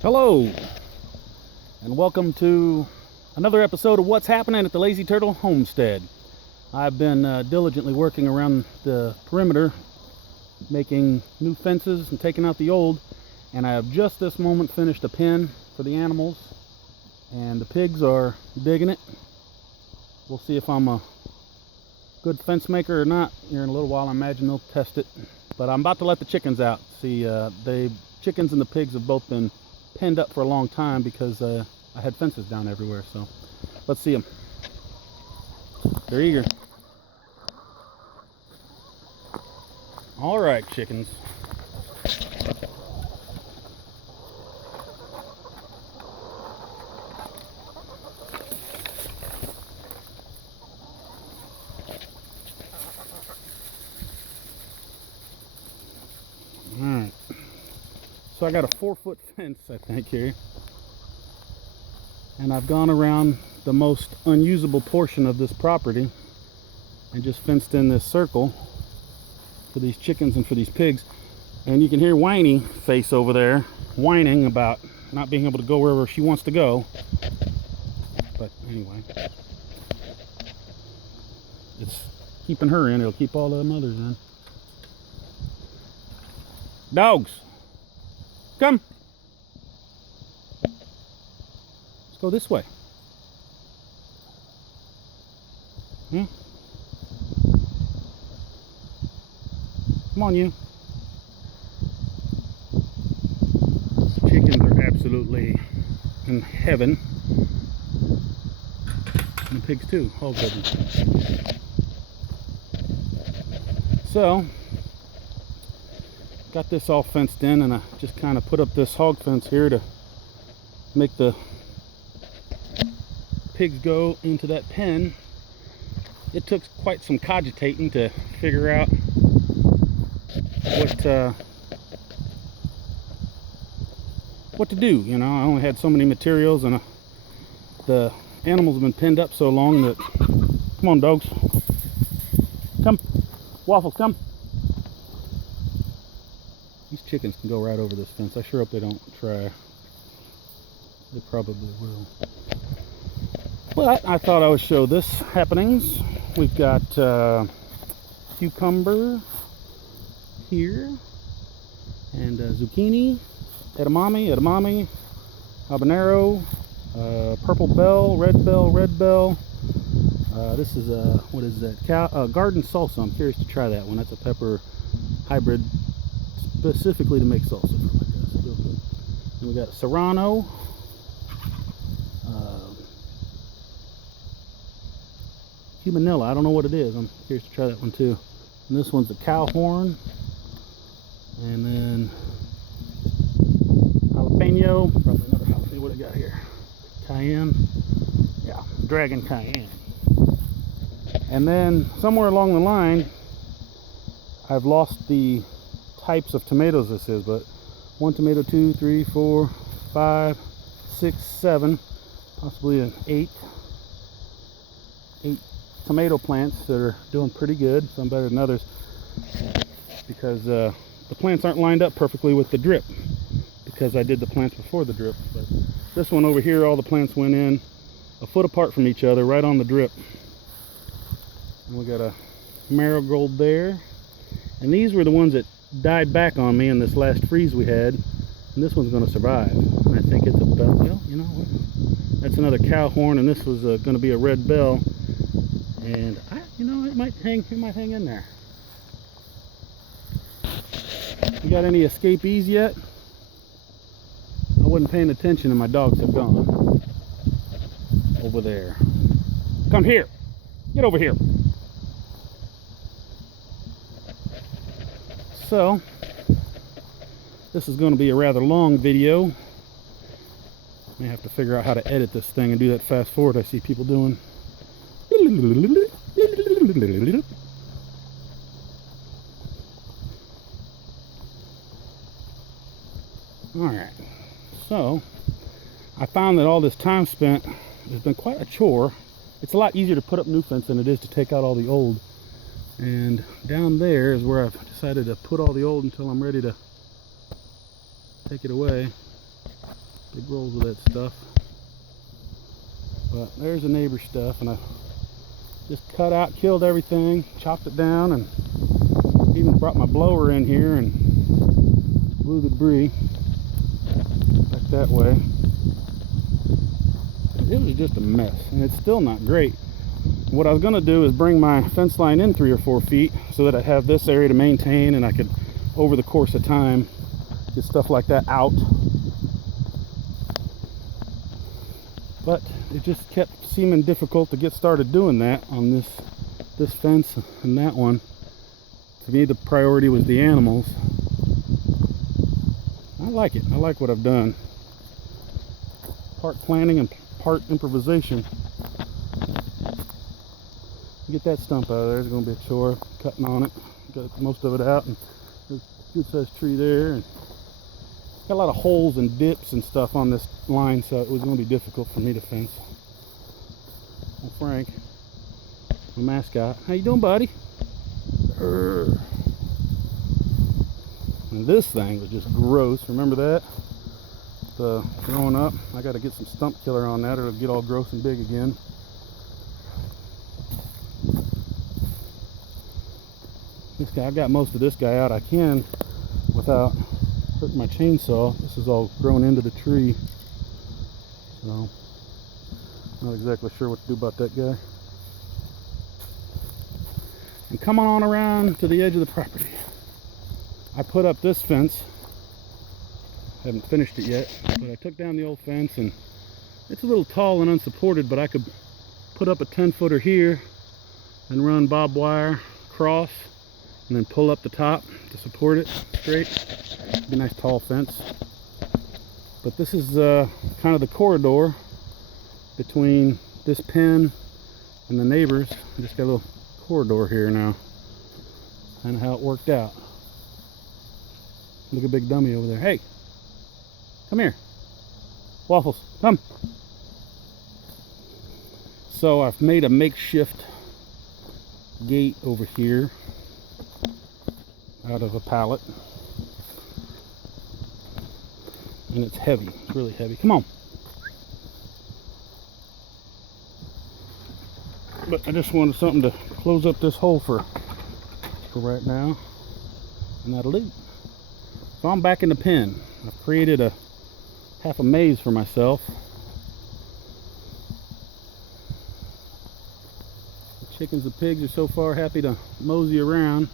Hello, and welcome to another episode of What's Happening at the Lazy Turtle Homestead. I've been diligently working around the perimeter, making new fences and taking out the old, and I have just this moment finished a pen for the animals, and the pigs are digging it. We'll see if I'm a good fence maker or not here in a little while. I imagine they'll test it, but I'm about to let the chickens out. See, the chickens and the pigs have both been penned up for a long time because I had fences down everywhere. So let's see them. They're eager. All right, chickens. All right. So I got a 4-foot fence, I think, here. And I've gone around the most unusable portion of this property and just fenced in this circle for these chickens and for these pigs. And you can hear Whiny Face over there whining about not being able to go wherever she wants to go. But anyway, it's keeping her in. It'll keep all the mothers in. Dogs, come. Let's go this way. Come on, you. Chickens are absolutely in heaven. And the pigs too, all good. So, got this all fenced in, and I just kind of put up this hog fence here to make the pigs go into that pen. It took quite some cogitating to figure out what to do. You know, I only had so many materials, and the animals have been penned up so long that, come on, dogs, come, Waffles, come. These chickens can go right over this fence. I sure hope they don't try. They probably will. But I thought I would show this happenings. We've got cucumber here, and zucchini, edamame, habanero, purple bell, red bell. This is what is that? Garden salsa. I'm curious to try that one. That's a pepper hybrid, specifically to make salsa from, I guess. Real good. And we got serrano, humanilla. I don't know what it is. I'm curious to try that one too. And this one's the cow horn, and then jalapeno. Probably another jalapeno. What do we got here? Cayenne. Yeah, dragon cayenne. And then somewhere along the line, I've lost the types of tomatoes this is, but 1 tomato, 2, 3, 4, 5, 6, 7, possibly an 8 tomato plants that are doing pretty good. Some better than others, because the plants aren't lined up perfectly with the drip, because I did the plants before the drip. But this one over here, all the plants went in a foot apart from each other, right on the drip. And we got a marigold there, and these were the ones that died back on me in this last freeze we had, and this one's going to survive. And I think it's a bell. Well, you know what? That's another cow horn, and this was going to be a red bell, and it might hang in there. You got any escapees yet? I wasn't paying attention, and my dogs have gone over there. Come here. Get over here. So, this is going to be a rather long video. I have to figure out how to edit this thing and do that fast forward I see people doing. Alright, so I found that all this time spent has been quite a chore. It's a lot easier to put up new fence than it is to take out all the old. And down there is where I've decided to put all the old until I'm ready to take it away. big rolls of that stuff. But there's the neighbor stuff, and I just cut out, killed everything, chopped it down, and even brought my blower in here and blew the debris back that way. It was just a mess, and it's still not great. What I was going to do is bring my fence line in 3 or 4 feet so that I have this area to maintain, and I could, over the course of time, get stuff like that out. But it just kept seeming difficult to get started doing that on this fence and that one. To me, the priority was the animals. I like it. I like what I've done. Part planning and part improvisation. Get that stump out of there. It's going to be a chore. Cutting on it. Got most of it out, and there's a good sized tree there. And got a lot of holes and dips and stuff on this line, so it was going to be difficult for me to fence. Well, Frank, my mascot, how you doing, buddy? And this thing was just gross. Remember that? Growing up, I got to get some stump killer on that, or it'll get all gross and big again. This guy, I've got most of this guy out I can without hurting my chainsaw. This is all grown into the tree, so not exactly sure what to do about that guy. And coming on around to the edge of the property, I put up this fence. Haven't finished it yet, but I took down the old fence, and it's a little tall and unsupported, but I could put up a 10-footer here and run barbed wire across and then pull up the top to support it straight. Be a nice tall fence. But this is kind of the corridor between this pen and the neighbors. I just got a little corridor here now. Kind of how it worked out. Look at Big Dummy over there. Hey, come here. Waffles, come. So I've made a makeshift gate over here out of a pallet. And it's heavy. It's really heavy. Come on. But I just wanted something to close up this hole for right now. And that'll do. So I'm back in the pen. I've created half a maze for myself. The chickens and pigs are so far happy to mosey around.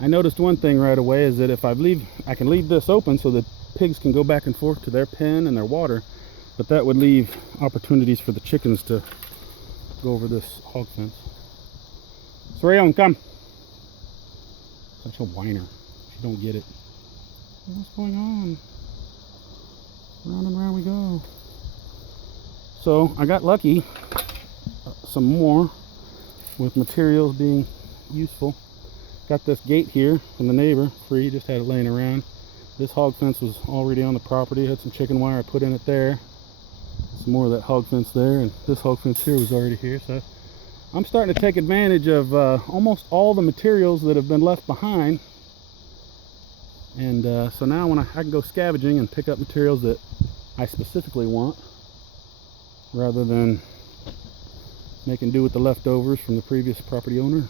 I noticed one thing right away is that if I can leave this open so that pigs can go back and forth to their pen and their water, but that would leave opportunities for the chickens to go over this hog fence. So Rayon, come. Such a whiner. She don't get it. What's going on? Round and round we go. So I got lucky, some more with materials being useful. Got this gate here from the neighbor, free, just had it laying around. This hog fence was already on the property, had some chicken wire, I put in it there. Some more of that hog fence there, and this hog fence here was already here. So I'm starting to take advantage of almost all the materials that have been left behind. And so now when I can go scavenging and pick up materials that I specifically want, rather than making do with the leftovers from the previous property owner.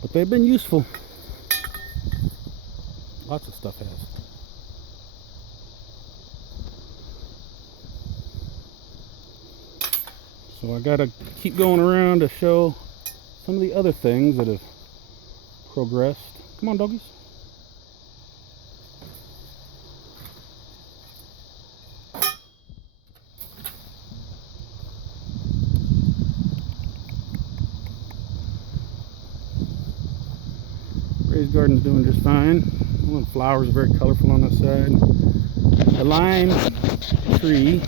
But they've been useful. Lots of stuff has. So I gotta keep going around to show some of the other things that have progressed. Come on, doggies. Raised garden's doing just fine. All the flowers are very colorful on this side. The lime tree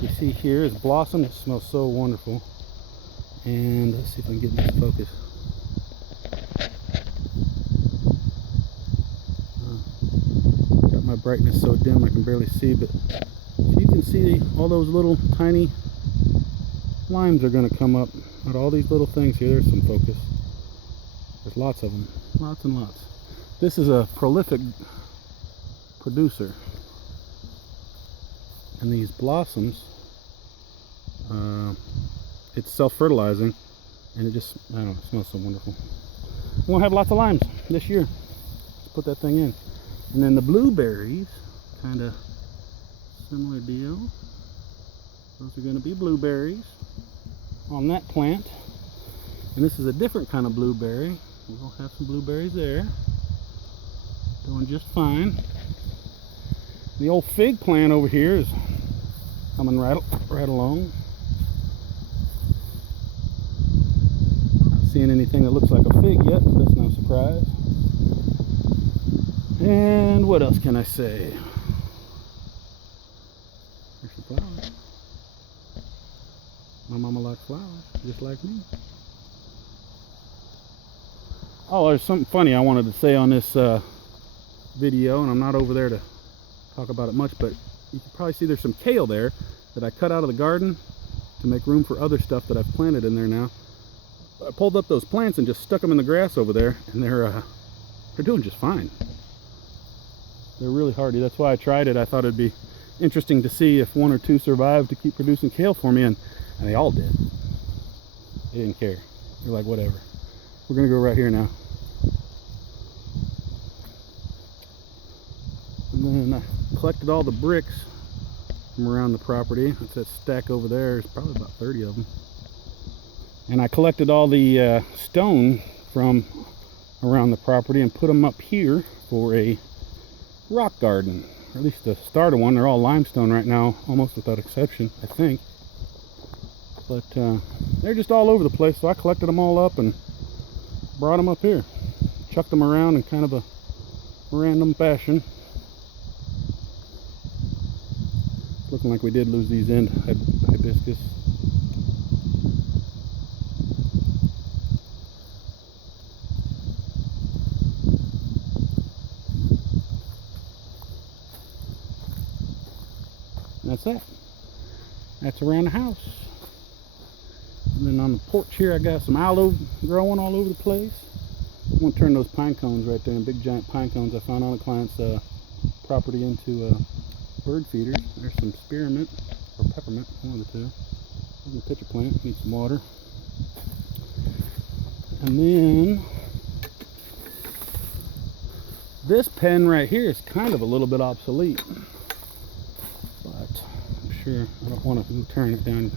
you see here is blossomed. It smells so wonderful. And let's see if I can get this focus. Got my brightness so dim I can barely see, but you can see all those little tiny limes are going to come up out of all these little things here. There's some focus. There's lots of them, lots and lots. This is a prolific producer. and these blossoms, it's self-fertilizing, and it just, I don't know, it smells so wonderful. We'll have lots of limes this year. Let's put that thing in. And then the blueberries, kind of similar deal. Those are going to be blueberries on that plant. And this is a different kind of blueberry. We'll have some blueberries there. Doing just fine. The old fig plant over here is coming right along. Not seeing anything that looks like a fig yet, but that's no surprise. And what else can I say? There's some flowers. My mama likes flowers, just like me. Oh, there's something funny I wanted to say on this video, and I'm not over there to talk about it much, but you can probably see there's some kale there that I cut out of the garden to make room for other stuff that I've planted in there now. I pulled up those plants and just stuck them in the grass over there, and they're doing just fine. They're really hardy. That's why I tried it. I thought it'd be interesting to see if one or two survived to keep producing kale for me, and they all did. They didn't care. They're like, whatever. We're gonna go right here now. And then I collected all the bricks from around the property. That's that stack over there. There's probably about 30 of them. And I collected all the stone from around the property and put them up here for a rock garden, or at least the start of one. They're all limestone right now, almost without exception, I think. But they're just all over the place, so I collected them all up and brought them up here. Chucked them around in kind of a random fashion. Looking like we did lose these end hibiscus. And that's that. That's around the house. And then on the porch here, I got some aloe growing all over the place. I'm going to turn those pine cones right there, big giant pine cones I found on a client's property, into bird feeders. There's some spearmint or peppermint, one of the two. There's a pitcher plant, needs some water. And then this pen right here is kind of a little bit obsolete, but I'm sure I don't want to turn it down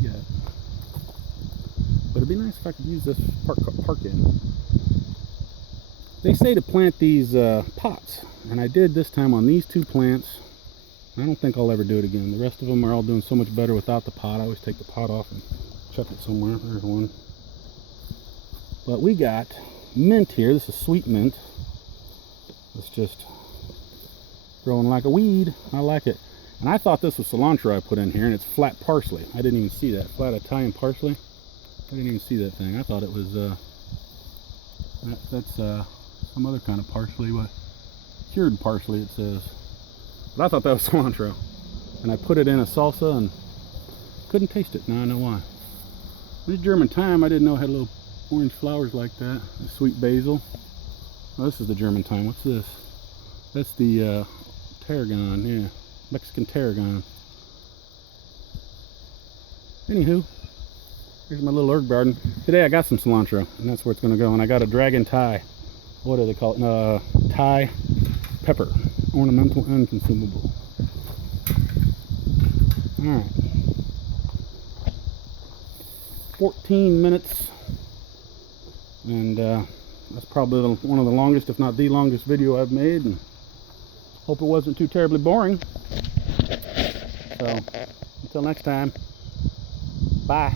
yet. But it'd be nice if I could use this park in. They say to plant these pots, and I did this time on these two plants. I don't think I'll ever do it again. The rest of them are all doing so much better without the pot. I always take the pot off and chuck it somewhere. There's one. But we got mint here. This is sweet mint. It's just growing like a weed. I like it. And I thought this was cilantro I put in here, and it's flat parsley. I didn't even see that. Flat Italian parsley. I didn't even see that thing. I thought it was that's some other kind of parsley, cured parsley it says. But I thought that was cilantro. And I put it in a salsa and couldn't taste it. Now I know why. This German thyme, I didn't know it had little orange flowers like that. Sweet basil. Oh, this is the German thyme. What's this? That's the tarragon, yeah. Mexican tarragon. Anywho, here's my little herb garden. Today I got some cilantro, and that's where it's going to go. And I got a dragon Thai. What do they call it? Thai pepper. Ornamental and consumable. Alright. 14 minutes. And that's probably one of the longest, if not the longest video I've made. And hope it wasn't too terribly boring. So, until next time, bye.